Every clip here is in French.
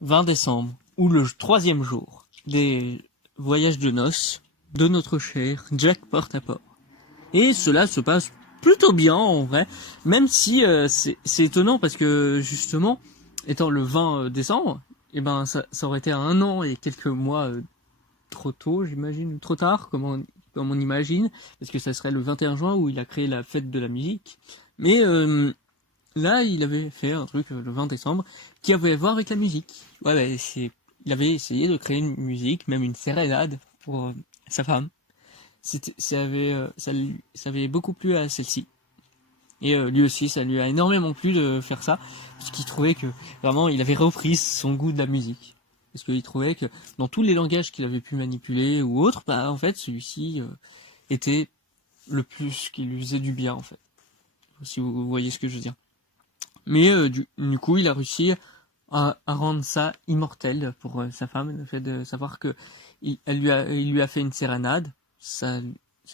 20 décembre, ou le troisième jour des voyages de noces de notre cher Jack Porte-à-Porte. Et cela se passe plutôt bien en vrai, même si c'est étonnant parce que justement, étant le 20 décembre, et ben ça aurait été 1 an et quelques mois trop tôt, j'imagine, trop tard, comme on imagine, parce que ça serait le 21 juin où il a créé la fête de la musique. Mais là, il avait fait un truc le 20 décembre qui avait à voir avec la musique. Ouais, il avait essayé de créer une musique, même une sérénade pour sa femme. Ça avait beaucoup plu à celle-ci. Et lui aussi, ça lui a énormément plu de faire ça, parce qu'il trouvait que vraiment, il avait repris son goût de la musique. Parce qu'il trouvait que dans tous les langages qu'il avait pu manipuler ou autres, bah en fait, celui-ci était le plus qui lui faisait du bien en fait. Si vous voyez ce que je veux dire. Mais du coup, il a réussi à rendre ça immortel pour sa femme, le fait de savoir que il lui a fait une sérénade, ça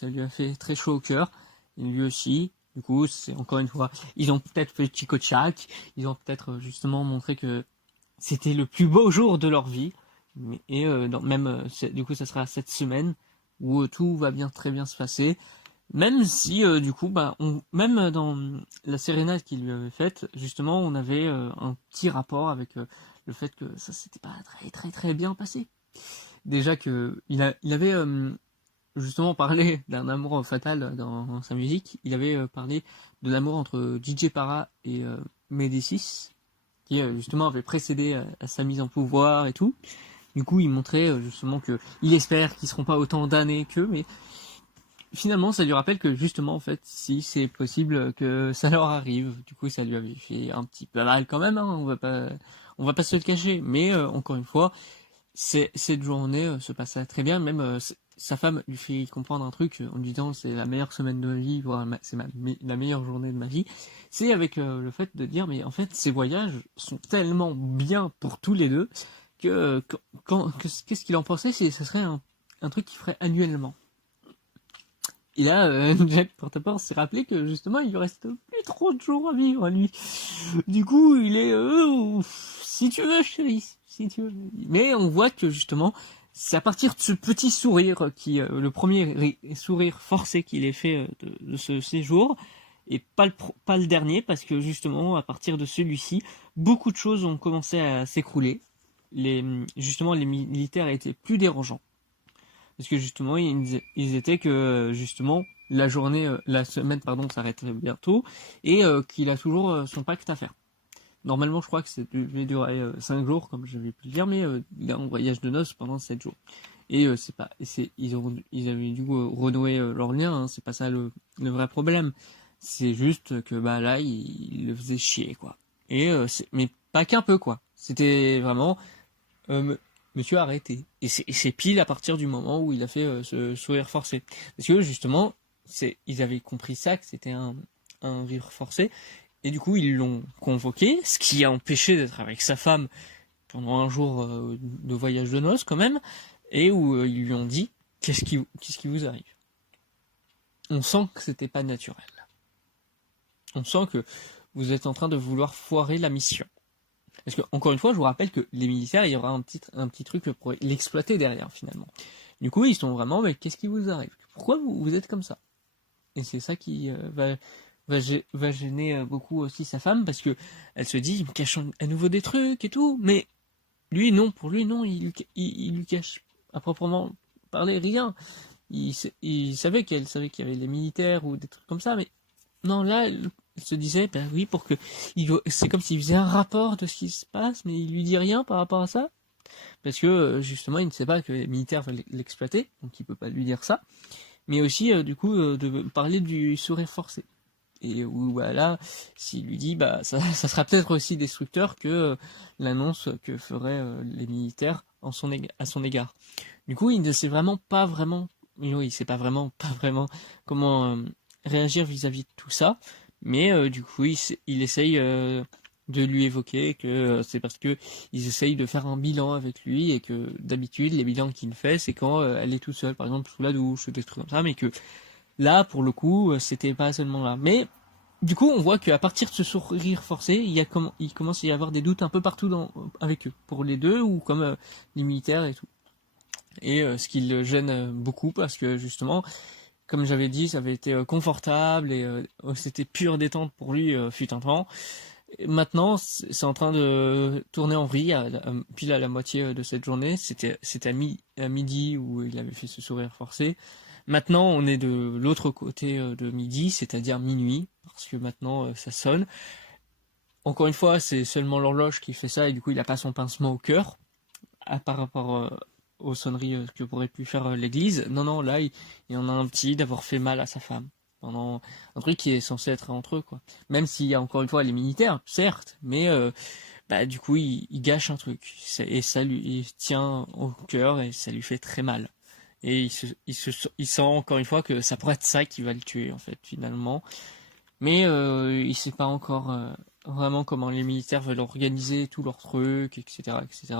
lui a fait très chaud au cœur, et lui aussi. Du coup, c'est encore une fois, ils ont peut-être fait Chico Tchak, ils ont peut-être justement montré que c'était le plus beau jour de leur vie, et du coup, ça sera cette semaine où tout va bien très bien se passer. Même si du coup, même dans la sérénade qu'il lui avait faite, justement, on avait un petit rapport avec le fait que ça s'était pas très très très bien passé. Déjà que il avait justement parlé d'un amour fatal dans sa musique. Il avait parlé de l'amour entre DJ Para et Médicis, qui justement avait précédé à sa mise en pouvoir et tout. Du coup, il montrait justement que il espère qu'ils seront pas autant damnés qu'eux, mais finalement, ça lui rappelle que justement, en fait, si c'est possible que ça leur arrive, du coup, ça lui avait fait un petit peu mal quand même. Hein, on va pas se le cacher. Mais encore une fois, cette journée se passait très bien. Même sa femme lui fait comprendre un truc en lui disant c'est la meilleure semaine de ma vie, voire c'est la meilleure journée de ma vie. C'est avec le fait de dire mais en fait ces voyages sont tellement bien pour tous les deux que qu'est-ce qu'il en pensait si ça serait un truc qu'il ferait annuellement. Et là, Jack Porte-à-Porte s'est rappelé que justement, il lui reste plus trop de jours à vivre, lui. Du coup, il est, si tu veux, chérie, si tu veux. Mais on voit que justement, c'est à partir de ce petit sourire le premier sourire forcé qu'il ait fait de ce séjour, et pas le dernier, parce que justement, à partir de celui-ci, beaucoup de choses ont commencé à s'écrouler. Justement, les militaires étaient plus dérangeants. Parce que justement, ils étaient que justement la semaine pardon, s'arrêterait bientôt et qu'il a toujours son pacte à faire. Normalement, je crois que ça devait durer 5 jours, comme je vais pu le dire, mais il est en voyage de noces pendant 7 jours. Et c'est pas, ils avaient dû renouer leur lien. Hein, c'est pas ça le vrai problème. C'est juste que bah là, il le faisait chier quoi. Et mais pas qu'un peu quoi. C'était vraiment monsieur arrêté. Et c'est pile à partir du moment où il a fait ce sourire forcé. Parce que justement, ils avaient compris ça, que c'était un rire forcé. Et du coup, ils l'ont convoqué, ce qui a empêché d'être avec sa femme pendant un jour de voyage de noces quand même. Et où ils lui ont dit, qu'est-ce qui vous arrive? On sent que c'était pas naturel. On sent que vous êtes en train de vouloir foirer la mission. Parce que, encore une fois, je vous rappelle que les militaires, il y aura un petit truc pour l'exploiter derrière, finalement. Du coup, ils sont vraiment, mais qu'est-ce qui vous arrive? Pourquoi vous êtes comme ça? Et c'est ça qui va gêner beaucoup aussi sa femme, parce que elle se dit, il me cache à nouveau des trucs et tout, mais lui, non, pour lui, non, il lui cache à proprement parler rien. Il savait qu'elle savait qu'il y avait les militaires ou des trucs comme ça, mais non, là, il se disait, ben oui, c'est comme s'il faisait un rapport de ce qui se passe, mais il lui dit rien par rapport à ça. Parce que, justement, il ne sait pas que les militaires veulent l'exploiter, donc il peut pas lui dire ça. Mais aussi, du coup, de parler du sourire forcé. Et où, voilà, s'il lui dit, bah, ça sera peut-être aussi destructeur que l'annonce que feraient les militaires à son égard. Du coup, il ne sait vraiment pas vraiment, oui, il sait pas vraiment comment réagir vis-à-vis de tout ça, mais du coup, il essaye de lui évoquer que c'est parce que ils essayent de faire un bilan avec lui et que d'habitude, les bilans qu'il fait, c'est quand elle est toute seule, par exemple sous la douche, ou des trucs comme ça, mais que là, pour le coup, c'était pas seulement là. Mais Du coup, on voit qu'à partir de ce sourire forcé, il commence à y avoir des doutes un peu partout avec eux, pour les deux ou comme les militaires et tout. Et ce qui le gêne beaucoup parce que justement, comme j'avais dit, ça avait été confortable et c'était pure détente pour lui fut un temps. Et maintenant, c'est en train de tourner en vrille pile à la moitié de cette journée. C'était à midi où il avait fait ce sourire forcé. Maintenant, on est de l'autre côté de midi, c'est-à-dire minuit, parce que maintenant ça sonne. Encore une fois, c'est seulement l'horloge qui fait ça et du coup, il n'a pas son pincement au cœur par rapport aux sonneries que pourrait pu faire l'église. Non, non, là, il en a un petit d'avoir fait mal à sa femme. Pendant un truc qui est censé être entre eux, quoi. Même s'il y a encore une fois les militaires, certes, mais bah, du coup, il gâche un truc. Et ça lui tient au cœur et ça lui fait très mal. Et il sent encore une fois que ça pourrait être ça qui va le tuer, en fait, finalement. Mais il sait pas encore vraiment comment les militaires veulent organiser tous leurs trucs, etc., etc.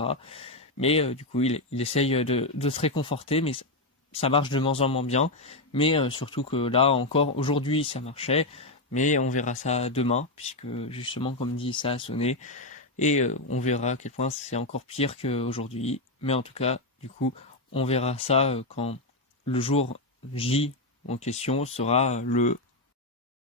Mais du coup, il essaye de se réconforter, mais ça marche de moins en moins bien. Mais surtout que là, encore aujourd'hui, ça marchait. Mais on verra ça demain, puisque justement, comme dit, ça a sonné. Et on verra à quel point c'est encore pire qu'aujourd'hui. Mais en tout cas, du coup, on verra ça quand le jour J en question sera le